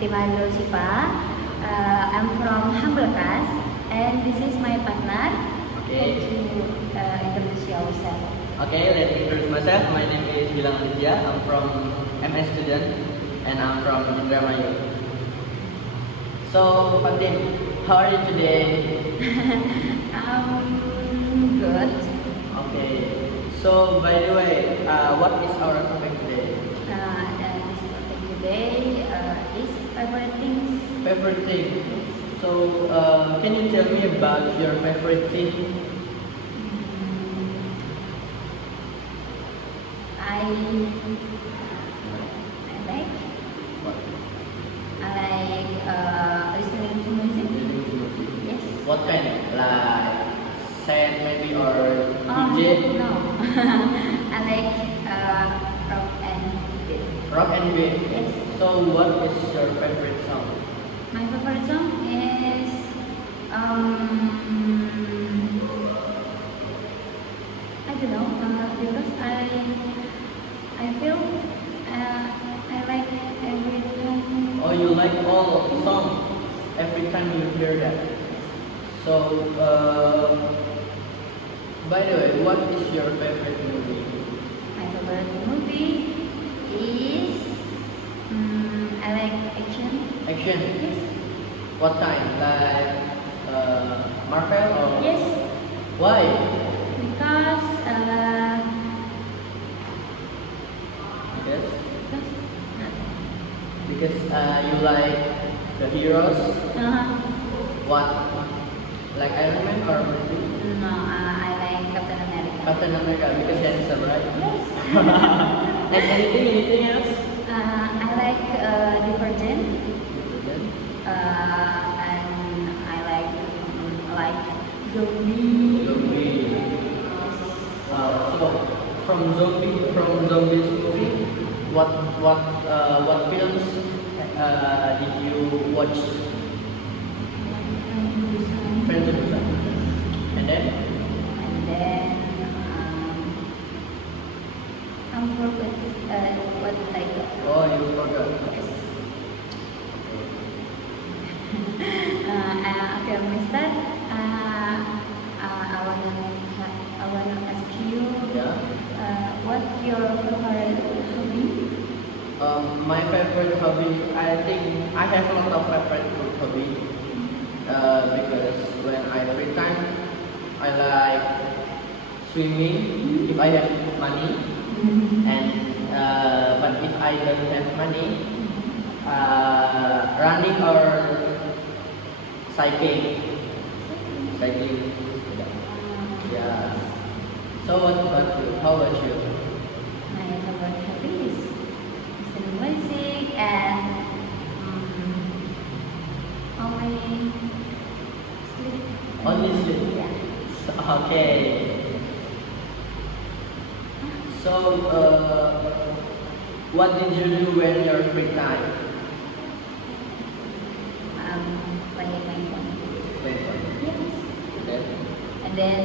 Fatima Nursifa. I'm from Hamblekas, and this is my partner. Okay. To introduce yourself. Okay, let me introduce myself. My name is Gilang Aditya. I'm from MS student and I'm from Indramayu. So, Fatim, how are you today? Good. Okay. So, by the way, what is our topic today? This topic today is favorite things. Favorite thing. So, can you tell me about your favorite thing? I like What? listening to music. Listening to music. Yes. What kind? Like sad maybe or DJ? No. I like rock and beat. Rock and beat. Yes. So, what is your favorite song? My favorite song is I don't know because I feel I like everything. Oh, you like all songs every time you hear that. So, by the way, what is your favorite movie? My favorite movie is I like action. Action. Yes. What kind? Like Marvel or? Yes. Why? Because Yes. because Because you like the heroes. uh, What? Like Iron Man or maybe no, I like Captain America. Captain America because handsome, right? Yes. And anything else? I like Divergent. Then? And I like zombie. Zombie. So from zombies movie, what films did you watch? Friends of Busan. And then And then I forgot what the title. oh you forgot. Yes. Okay, Mister. I wanna ask you. Yeah. What's your favorite hobby? My favorite hobby, I think I have a lot of favorite hobby. Because when I free time, I like swimming if I have money, and but if I don't have money, running or cycling. Cycling. Yeah. So what about you? How about you? My favorite hobby is listening music and only sleep. Only sleep. Yeah. Okay. So, what did you do when you're free time? Playing my phone. Play phone. Yes. Then, And then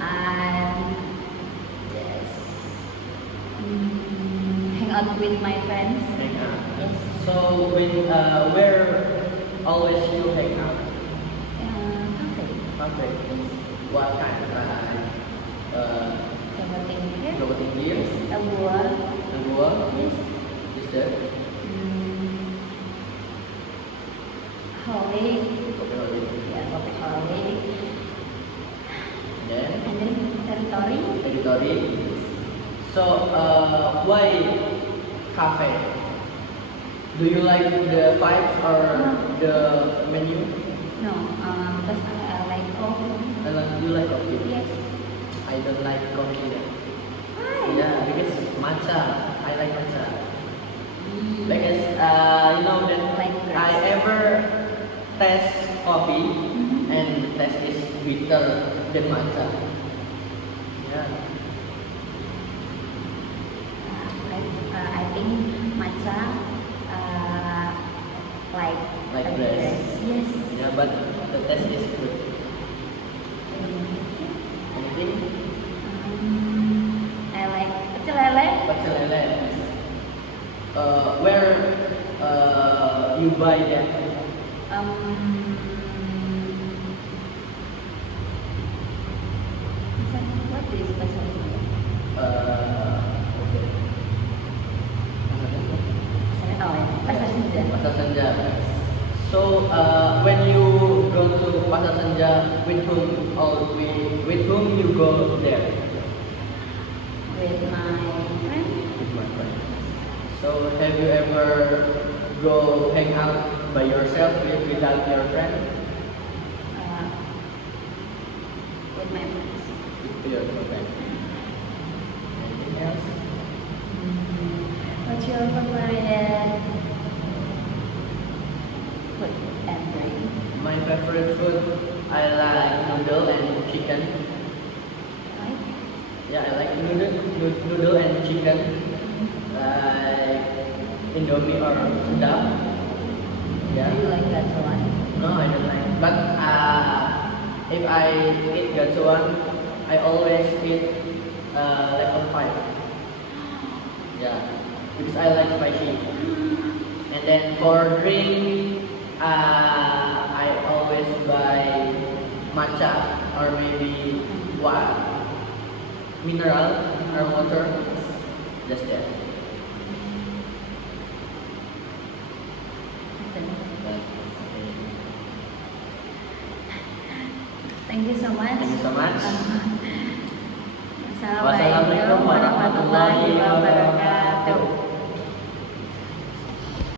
I just hang out with my friends. hang out. Yes. So, where always you hang out? Cafe. Cafe. What kind? Like, Something here. Loboting Gear? A wall. Nagua? Yes. Is there? Holy. Okay, okay. Yeah, Coffee Holy. Then, And then territory. territory. So, why cafe? Do you like the vibes or the menu? No, because I like coffee. You like coffee? Yes. I don't like coffee. Why? Yeah, because matcha. I like matcha. Because you know that Like I grass. ever taste coffee and the taste is bitter than matcha. Yeah. I think matcha like Like a grass. Yes. Yeah, but the taste is good. Anything? I like pecel lele. Pecel lele. Where you buy that? What is pasar senja? Okay. Saya tahu ya, pasar senja. Pasar Senja. So when you go to Pasar Senja, with whom you go there? With my friend. With my friend. So have you ever go hang out by yourself without your friend? uh, with my friends. With your friend. Anything else? What's your favorite food and drink? My favorite food, I like noodle and chicken. Right? Yeah, I like noodle and chicken. Like Indomie or sedap. Yeah. Do you like that one? No, I don't like. But if I eat gatsuan, I always eat level 5. Yeah, because I like spicy. And then for drink, I always buy matcha or maybe what mineral or water. Just that. Thank you so much. Thank you so much. Assalamualaikum warahmatullahi wabarakatuh.